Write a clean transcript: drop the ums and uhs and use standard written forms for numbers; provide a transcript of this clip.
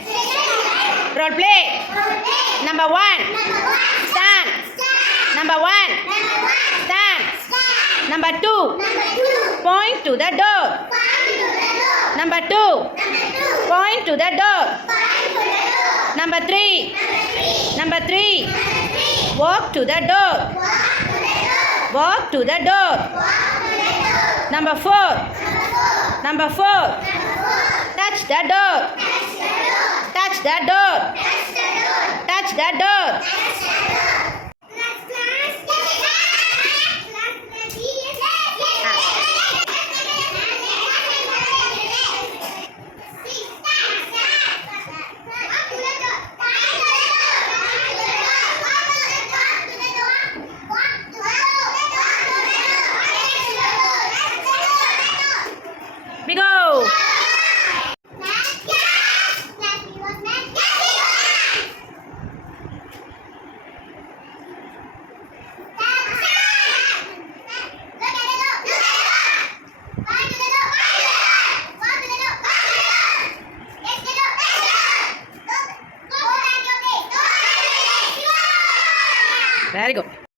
Role play. Number one. Stand. Number one. Stand. Number two. Point to the door. Number two. Point to the door. Number three. Number three. Walk to the door. Walk to the door. Number four. Number four. Touch the door. Touch the door. Touch the door. We go. Very good.